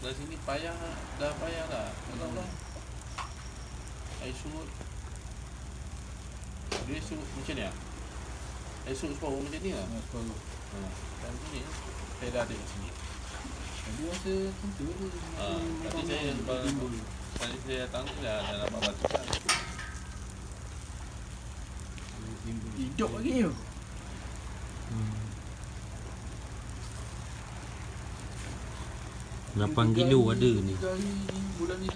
dari sini payah, dah payah lah. Tolonglah. Air surut. Dia surut macam ni lah. Air surut separuh macam ni lah. Separuh. Dan sini saya dah ada kat sini. Tadi rasa tentu je. Tadi saya timbul. Tadi saya datang tu dah nampak batukan. Hidup lagi tu. 8 kilo ada ni. Bulan ni